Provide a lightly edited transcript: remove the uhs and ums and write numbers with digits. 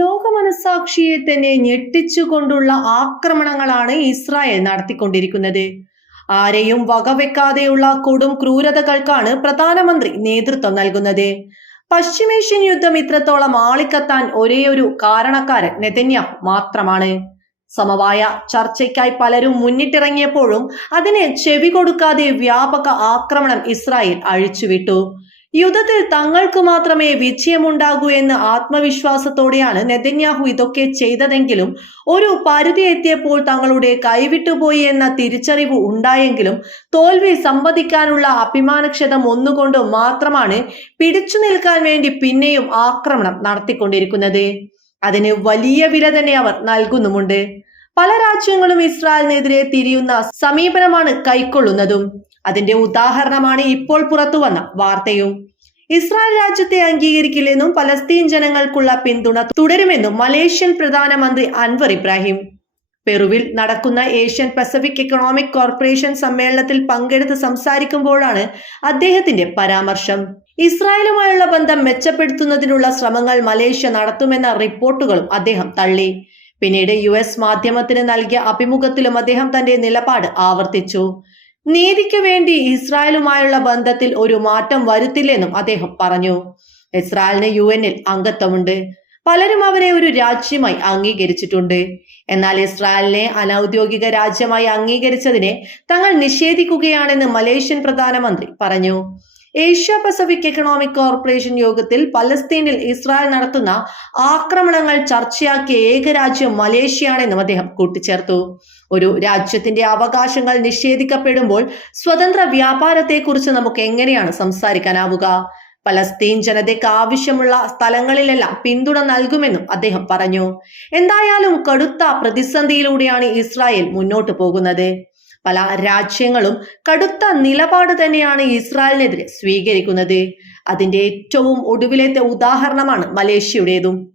ലോകമനസാക്ഷിയെ തന്നെ ഞെട്ടിച്ചുകൊണ്ടുള്ള ആക്രമണങ്ങളാണ് ഇസ്രായേൽ നടത്തിക്കൊണ്ടിരിക്കുന്നത്. ആരെയും വകവെക്കാതെയുള്ള കൊടും ക്രൂരതകൾക്കാണ് പ്രധാനമന്ത്രി നേതൃത്വം നൽകുന്നത്. പശ്ചിമേഷ്യൻ യുദ്ധം ഇത്രത്തോളം ആളിക്കത്താൻ ഒരേയൊരു കാരണക്കാരൻ നെതന്യാഹു മാത്രമാണ്. സമവായ ചർച്ചയ്ക്കായി പലരും മുന്നിട്ടിറങ്ങിയപ്പോഴും അതിനെ ചെവി കൊടുക്കാതെ വ്യാപക ആക്രമണം ഇസ്രായേൽ അഴിച്ചുവിട്ടു. യുദ്ധത്തിൽ തങ്ങൾക്ക് മാത്രമേ വിജയമുണ്ടാകൂ എന്ന ആത്മവിശ്വാസത്തോടെയാണ് നെതന്യാഹു ഇതൊക്കെ ചെയ്തതെങ്കിലും ഒരു പരിധി എത്തിയപ്പോൾ തങ്ങളുടെ കൈവിട്ടുപോയി എന്ന തിരിച്ചറിവ് ഉണ്ടായെങ്കിലും തോൽവി സമ്മതിക്കാനുള്ള അഭിമാനക്ഷതം ഒന്നുകൊണ്ട് മാത്രമാണ് പിടിച്ചു നിൽക്കാൻ വേണ്ടി പിന്നെയും ആക്രമണം നടത്തിക്കൊണ്ടിരിക്കുന്നത്. അതിന് വലിയ വില തന്നെ അവർ നൽകുന്നുമുണ്ട്. പല രാജ്യങ്ങളും ഇസ്രായേലിനെതിരെ തിരിയുന്ന സമീപനമാണ് കൈക്കൊള്ളുന്നതും. അതിന്റെ ഉദാഹരണമാണ് ഇപ്പോൾ പുറത്തുവന്ന വാർത്തയും. ഇസ്രായേൽ രാജ്യത്തെ അംഗീകരിക്കില്ലെന്നും പലസ്തീൻ ജനങ്ങൾക്കുള്ള പിന്തുണ തുടരുമെന്നും മലേഷ്യൻ പ്രധാനമന്ത്രി അൻവർ ഇബ്രാഹിം പെറുവിൽ നടക്കുന്ന ഏഷ്യൻ പസഫിക് എക്കണോമിക് കോർപ്പറേഷൻ സമ്മേളനത്തിൽ പങ്കെടുത്ത് സംസാരിക്കുമ്പോഴാണ് അദ്ദേഹത്തിന്റെ പരാമർശം. ഇസ്രായേലുമായുള്ള ബന്ധം മെച്ചപ്പെടുത്തുന്നതിനുള്ള ശ്രമങ്ങൾ മലേഷ്യ നടത്തുമെന്ന റിപ്പോർട്ടുകളും അദ്ദേഹം തള്ളി. പിന്നീട് US മാധ്യമത്തിന് നൽകിയ അഭിമുഖത്തിലും അദ്ദേഹം തന്റെ നിലപാട് ആവർത്തിച്ചു. നീതിക്ക് വേണ്ടി ഇസ്രായേലുമായുള്ള ബന്ധത്തിൽ ഒരു മാറ്റം വരുത്തില്ലെന്നും അദ്ദേഹം പറഞ്ഞു. ഇസ്രായേലിന് UN അംഗത്വമുണ്ട്. പലരും അവരെ ഒരു രാജ്യമായി അംഗീകരിച്ചിട്ടുണ്ട്. എന്നാൽ ഇസ്രായേലിനെ അനൌദ്യോഗിക രാജ്യമായി അംഗീകരിച്ചതിനെ തങ്ങൾ നിഷേധിക്കുകയാണെന്ന് മലേഷ്യൻ പ്രധാനമന്ത്രി പറഞ്ഞു. ഏഷ്യ പസഫിക് എക്കണോമിക് കോർപ്പറേഷൻ യോഗത്തിൽ പലസ്തീനിൽ ഇസ്രായേൽ നടത്തുന്ന ആക്രമണങ്ങൾ ചർച്ചയാക്കിയ ഏക രാജ്യം മലേഷ്യയാണെന്നും അദ്ദേഹം കൂട്ടിച്ചേർത്തു. ഒരു രാജ്യത്തിന്റെ അവകാശങ്ങൾ നിഷേധിക്കപ്പെടുമ്പോൾ സ്വതന്ത്ര വ്യാപാരത്തെക്കുറിച്ച് നമുക്ക് എങ്ങനെയാണ് സംസാരിക്കാനാവുക? പലസ്തീൻ ജനതയ്ക്ക് ആവശ്യമുള്ള സ്ഥലങ്ങളിലെല്ലാം പിന്തുണ നൽകുമെന്നും അദ്ദേഹം പറഞ്ഞു. എന്തായാലും കടുത്ത പ്രതിസന്ധിയിലൂടെയാണ് ഇസ്രായേൽ മുന്നോട്ട് പോകുന്നത്. പല രാജ്യങ്ങളും കടുത്ത നിലപാട് തന്നെയാണ് ഇസ്രായേലിനെതിരെ സ്വീകരിക്കുന്നത്. അതിന്റെ ഏറ്റവും ഒടുവിലത്തെ ഉദാഹരണമാണ് മലേഷ്യയുടേതും.